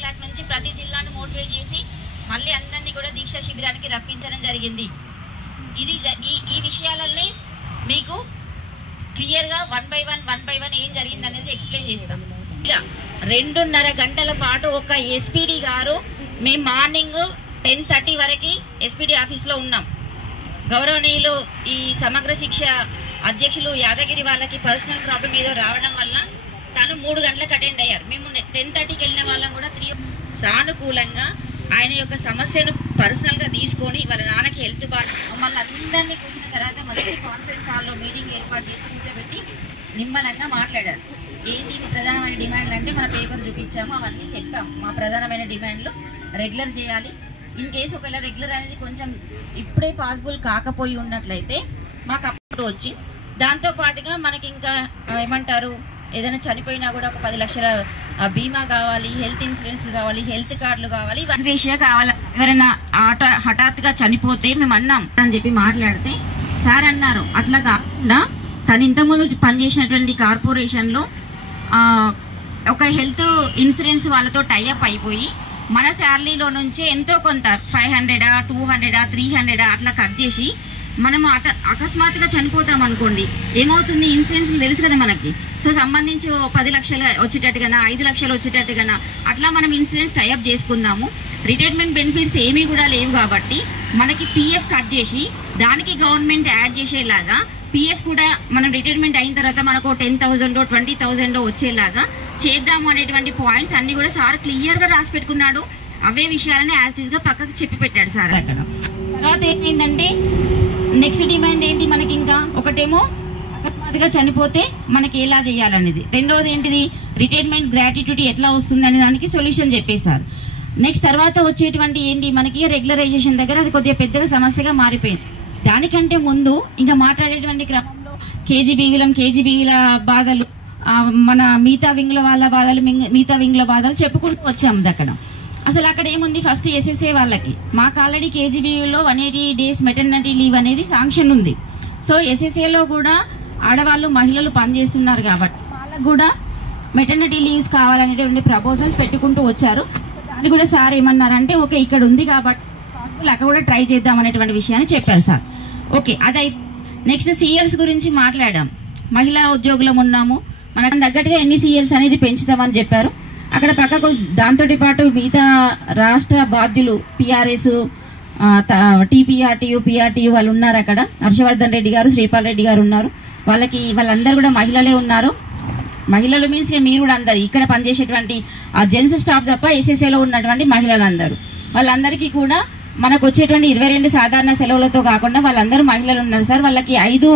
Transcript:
Class నుంచి ప్రతి జిల్లాను మోటివేట్ చేసి మళ్ళీ అందరినీ కూడా దీక్ష శిబిరానికి రప్పించడం జరిగింది. ఈ విషయాలన్నీ మీకు క్లియర్గా వన్ బై వన్ ఏం జరిగింది అనేది ఎక్స్ప్లెయిన్ చేస్తాం. 2.5 గంటల పాటు ఒక ఎస్పీడీ గారు మేము మార్నింగ్ 10:30 వరకు ఎస్పీడీ ఆఫీస్లో ఉన్నాం. గౌరవనీయులు ఈ సమగ్ర శిక్ష అధ్యక్షులు యాదగిరి వాళ్ళకి పర్సనల్ ప్రాబ్లం ఏదో రావడం వల్ల తను 3 గంటలకు అటెండ్ అయ్యారు. మేము 10:30కి వెళ్ళిన వాళ్ళం కూడా సానుకూలంగా ఆయన యొక్క సమస్యను పర్సనల్గా తీసుకొని వాళ్ళ నాన్నకి హెల్త్ బాగా మమ్మల్ని అందరినీ కూర్చున్న తర్వాత మంచి కాన్ఫరెన్స్ హాల్లో మీటింగ్ ఏర్పాటు చేసి కూర్చోబెట్టి నిమ్మలంగా మాట్లాడారు. ఏంటి మీ ప్రధానమైన డిమాండ్లు అంటే మన పేపర్ చూపించాము, అవన్నీ చెప్పాము. మా ప్రధానమైన డిమాండ్లు రెగ్యులర్ చేయాలి. ఇన్ కేసు ఒకవేళ రెగ్యులర్ అనేది కొంచెం ఇప్పుడే పాసిబుల్ కాకపోయి ఉన్నట్లయితే మాకు అప్పుడు వచ్చి దాంతోపాటుగా మనకి ఇంకా ఏమంటారు ఏదైనా చనిపోయినా కూడా ఒక 10 లక్షల బీమా కావాలి, హెల్త్ ఇన్సూరెన్స్ కావాలి, హెల్త్ కార్డులు కావాలి, విషయం కావాలి. ఎవరైనా హఠాత్తుగా చనిపోతే మేము అన్నాం అని చెప్పి మాట్లాడితే సార్ అన్నారు అట్లా కాకుండా తను ఇంతకుముందు పనిచేసినటువంటి కార్పొరేషన్లో ఒక హెల్త్ ఇన్సూరెన్స్ వాళ్ళతో టైఅప్ అయిపోయి మన శాలరీలో నుంచి ఎంతో కొంత 500, 200, 300 అట్లా కట్ చేసి మనం అకస్మాత్తుగా చనిపోతాం అనుకోండి, ఏమవుతుంది ఇన్సూరెన్స్ తెలుసు కదా మనకి. సో సంబంధించి 10 లక్షలు వచ్చేటట్టుగా 5 లక్షలు వచ్చేటట్టుగా అట్లా మనం ఇన్సూరెన్స్ టైఅప్ చేసుకుందాము. రిటైర్మెంట్ బెనిఫిట్స్ ఏమీ కూడా లేవు కాబట్టి మనకి పిఎఫ్ కట్ చేసి దానికి గవర్నమెంట్ యాడ్ చేసేలాగా పిఎఫ్ కూడా మనం రిటైర్మెంట్ అయిన తర్వాత మనకు 10,000 20,000 వచ్చేలాగా చేద్దాము అనేటువంటి పాయింట్స్ అన్ని కూడా సార్ క్లియర్ గా రాసి పెట్టుకున్నాడు. అవే విషయాలని యాజ్ గా పక్కకు చెప్పి పెట్టాడు సార్. అక్కడ తర్వాత ఏమైందంటే నెక్స్ట్ డిమాండ్ ఏంటి మనకి, ఇంకా ఒకటేమో అకస్మాత్తుగా చనిపోతే మనకి ఎలా చేయాలనేది, రెండవది ఏంటిది రిటైర్మెంట్ గ్రాట్యుటీ ఎట్లా వస్తుంది అనే దానికి సొల్యూషన్ చెప్పేశారు. నెక్స్ట్ తర్వాత వచ్చేటువంటి ఏంటి మనకి రెగ్యులరైజేషన్ దగ్గర అది కొద్దిగా పెద్దగా సమస్యగా మారిపోయింది. దానికంటే ముందు ఇంకా మాట్లాడేటువంటి క్రమంలో కేజీబీల బాధలు, మన మిగతా వింగ్ల వాళ్ళ బాధలు, మిగతా వింగ్ల బాధలు చెప్పుకుంటూ వచ్చాము. అక్కడ అసలు అక్కడ ఏముంది, ఫస్ట్ ఎస్ఎస్ఏ వాళ్ళకి మాకు ఆల్రెడీ కేజీబీలో 180 days మెటర్నిటీ లీవ్ అనేది శాంక్షన్ ఉంది. సో ఎస్ఎస్ఏలో కూడా ఆడవాళ్ళు మహిళలు పనిచేస్తున్నారు కాబట్టి వాళ్ళకు కూడా మెటర్నిటీ లీవ్స్ కావాలనేటువంటి ప్రపోజల్స్ పెట్టుకుంటూ వచ్చారు. అది కూడా సార్ ఏమన్నారంటే ఓకే ఇక్కడ ఉంది కాబట్టి అక్కడ కూడా ట్రై చేద్దాం అనేటువంటి విషయాన్ని చెప్పారు సార్. ఓకే అదై నెక్స్ట్ సీఎల్స్ గురించి మాట్లాడాం. మహిళా ఉద్యోగులం ఉన్నాము, మనకు తగ్గట్టుగా ఎన్ని సీఎల్స్ అనేది పెంచుతామని చెప్పారు. అక్కడ పక్కకు దాంతో పాటు మిగతా రాష్ట్ర బాధ్యులు పిఆర్ఎస్, టీపీఆర్టీయు, పిఆర్టీయు వాళ్ళు ఉన్నారు. అక్కడ హర్షవర్ధన్ రెడ్డి గారు, శ్రీపాల్ రెడ్డి గారు ఉన్నారు. వాళ్ళందరూ కూడా మహిళలే ఉన్నారు. మహిళలు మీన్స్ మీరు కూడా అందరు ఇక్కడ పనిచేసేటువంటి ఆ జెంట్స్ స్టాఫ్ తప్ప ఎస్ఎస్ఏలో ఉన్నటువంటి మహిళలందరూ, వాళ్ళందరికీ కూడా మనకు వచ్చేటువంటి 22 సాధారణ సెలవులతో కాకుండా వాళ్ళందరూ మహిళలు ఉన్నారు సార్. వాళ్ళకి 5